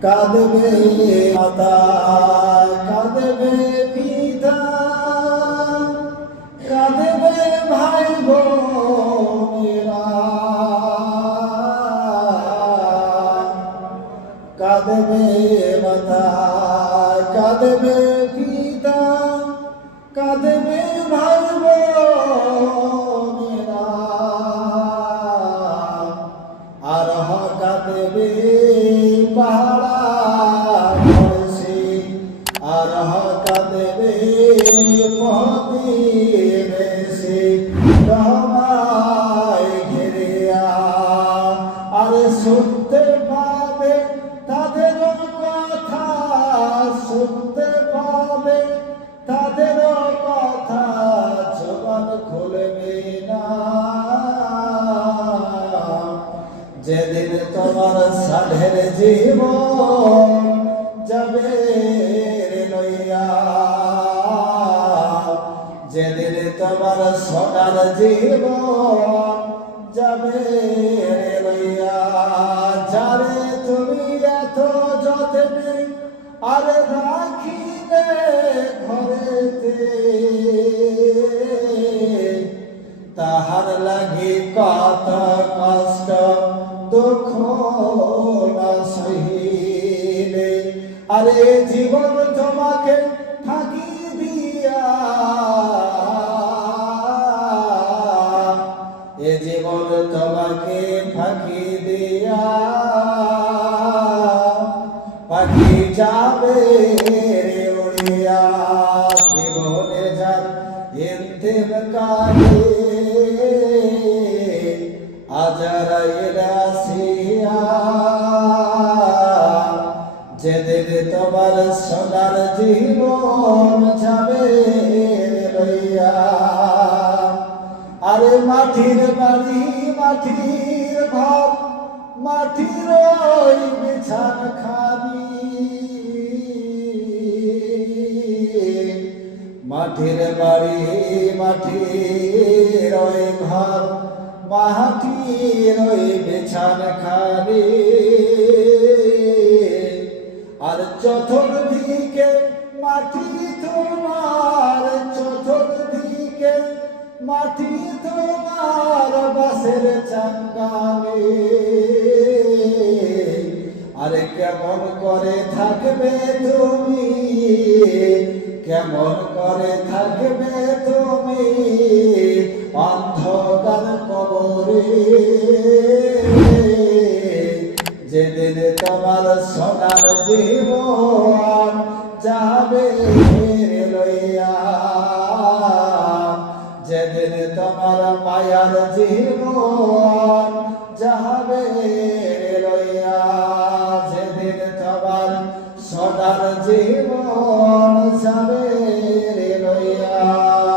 কাঁদবে মাতা, কাঁদবে পিতা, কাঁদবে ভাই বোনেরা, কাঁদবে মাতা, কাঁদবে পিতা, কাঁদবে ভাই বোনেরা, আর কাঁদবে পাহাড়া বর্ষে, আর কাঁদবে প্রতিবেশী তোমায় ঘিরিয়া, আর শুনতে পাবে তাদের কথা, শুনতে পাবে তাদের কথা, জবান খুলবে না। যেদিন তোমার সাধের জীবন যাবে লইয়া, যেদিন তোমার সোনার জীবন যাবে লইয়া, যারে তুমি এত যত্নে আর রাখিলে ঘরেতে, তাহার লাগি কত কষ্ট দুঃখ না সহিলে, আরে জীবন তোমাকে ফাঁকি দিয়া, এ জীবন তোমাকে ফাঁকি দিয়া, পাখি যাবে উড়িয়া, জীবনে যার ইন্তেকালে আজরাইল আসিয়া, যেদিন তোমার সোনার জীবন যাবে লইয়া, আরে মাটির বাড়ি, মাটির ঘর, মাটির ওই বিছানাখানি, মাটির বাড়ি, মাটির ওই ঘর, মাটির ওই বিছানাখানি, আর চতুর্দিকে মাটি তোমার, চতুর্দিকে মাটি তোমার বাসের চাঙ্গালে, আরে কেমন করে থাকবে তুমি, কেমন করে থাকবে তুমি অন্ধকার কবরে, যেদিন তোমার সোনার জীবন যাবে লইয়া, যেদিন তোমার মায়ার জীবন যাবে লইয়া, যেদিন তোমার সোনার জীবন যাবে